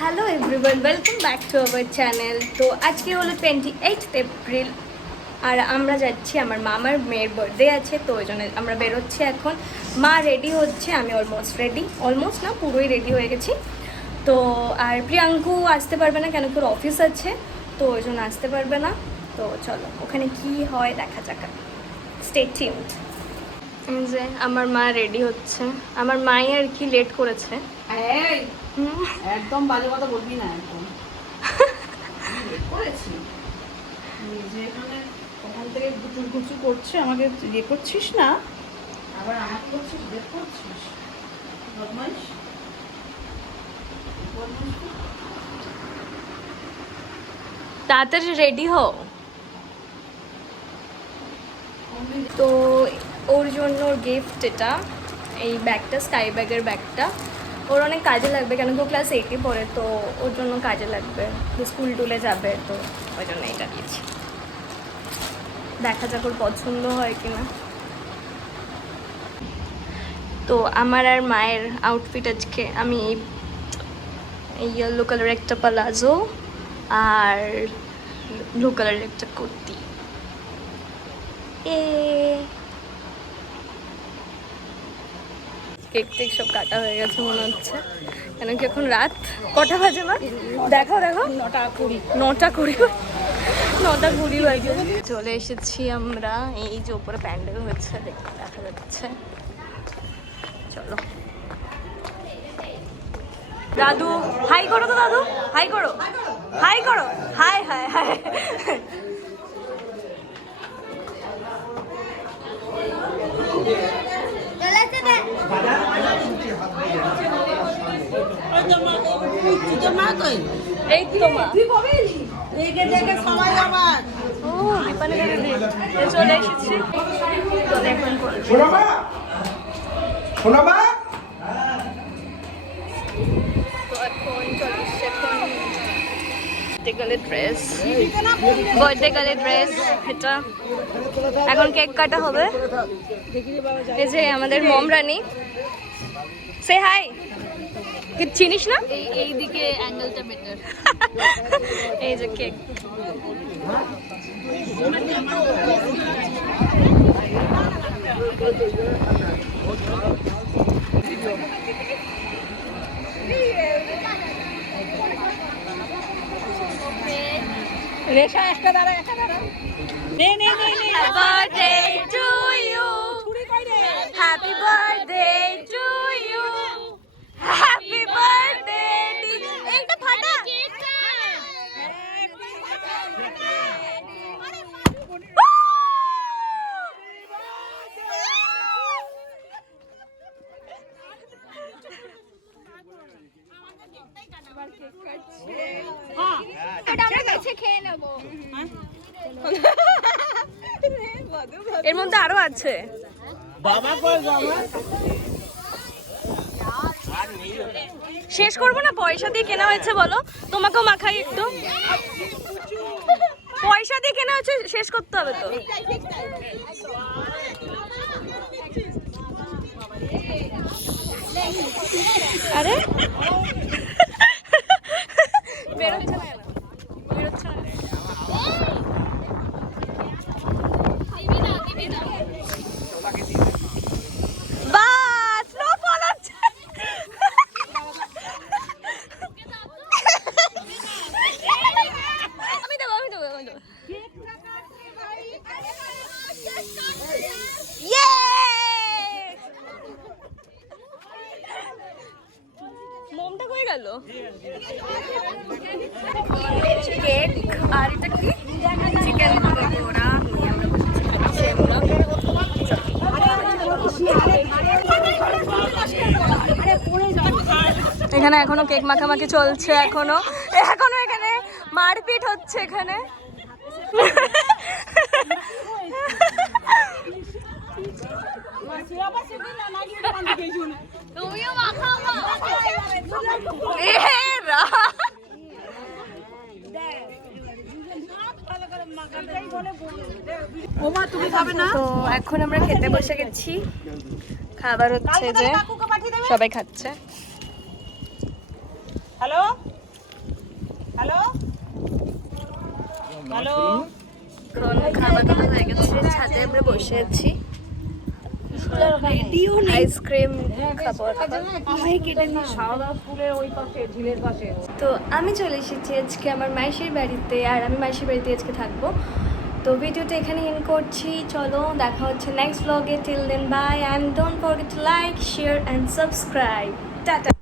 Hello everyone, welcome back to our channel. তো আজকে হলো 28 এপ্রিল আর আমরা যাচ্ছি, আমার মামার মেয়ের বার্থডে আছে, তো ওই জন্য আমরা বেরোচ্ছি এখন। মা রেডি হচ্ছে, আমি অলমোস্ট না পুরোই রেডি হয়ে গেছি। তো আর প্রিয়াঙ্কু আসতে পারবে না, কেন কি ওর অফিস আছে, তো ওই জন্য আসতে পারবে না। তো চলো ওখানে কি হয় দেখা যাক, স্টে টিউনড। যে আমার মা রেডি হচ্ছে, আমার মাই আর কি লেট করেছে। একদম বাজে কথা বলবি না, একদম করেছি যে এখানে ওখান থেকে গুচুর গুচু করছে, আমাকে ইয়ে করছিস না, আবার আমাকে করছিস, লেট করছিস, বদমাইশ। তাড়াতাড়ি রেডি হও। তো ওর জন্য ওর গিফট এটা, এই ব্যাগটা, স্কাই ব্যাগের ব্যাগটা। ওর অনেক কাজে লাগবে, কেন কি ও ক্লাস 8-এ পড়ে, তো ওর জন্য কাজে লাগবে, স্কুল টুলে যাবে, তো ওই জন্য এটা দিয়েছি। দেখা যাক ওর পছন্দ হয় কিনা। তো আমার আর মায়ের আউটফিট আজকে, আমি এই ইয়েলো কালার একটা পালাজো আর ব্লু কালারের একটা কুর্তি। কেক টেক সব কাটা হয়ে গেছে মনে হচ্ছে, কেন কি এখন রাত কটা বাজে? মা দেখো 9:20 বাজে। চলে এসেছি আমরা, এই যে উপরে প্যান্ডেল হচ্ছে, দেখা যাচ্ছে। চলো দাদু হাই করো, তো দাদু হাই করো, হাই হাই হাই হাই। এই তো মা, ও দীপালি দিদি চলে এসেছি। চলে এখন বার্থডে গার্লের ড্রেস এটা। এখন কেক কাটা হবে। এই যে আমাদের মমরানি, সে হাই। চিনিস না? এই দিকে অ্যাঙ্গেলটা বেটার। এই যে কেক। রেশা একটা দাঁড়া, নে নে নে নে। Happy birthday to you. Happy birthday to you. Happy birthday. এইটা ফাটা। এর মধ্যে আরো আছে। শেষ করবো না, পয়সা দিয়ে কেনা হয়েছে, বলো তোমাকেও মাখাই একটু। পয়সা দিয়ে কেনা হচ্ছে, শেষ করতে হবে তো। আরে বেরোচ্ছে না, বেরোচ্ছে না। বাস নো ফলাচ্ছে। আমি দেবো। মোমটা কই গেল? কেক আর এটা কি চিকেন পকোড়া। এখানে এখনো কেক মাখামাখি চলছে, এখনো এখানে মারপিট হচ্ছে এখানে। তুমিও মাখাও মা। তো এখন আমরা খেতে বসে গেছি, খাবার হচ্ছে যে সবাই খাচ্ছে। হ্যালো হ্যালো হ্যালো এখন খাওয়া দাওয়া হয়ে গেছে, ছাদে আমরা বসে আছি, আইসক্রিম খাবো তো আমি চলে এসেছি আজকে আমার মাসির বাড়িতে, আর আমি মাসির বাড়িতে আজকে থাকবো। তো ভিডিওটা এখানে এন্ড করছি, চলো দেখা হচ্ছে নেক্সট ব্লগে। Till then bye, and don't forget to like, share and subscribe. Tata.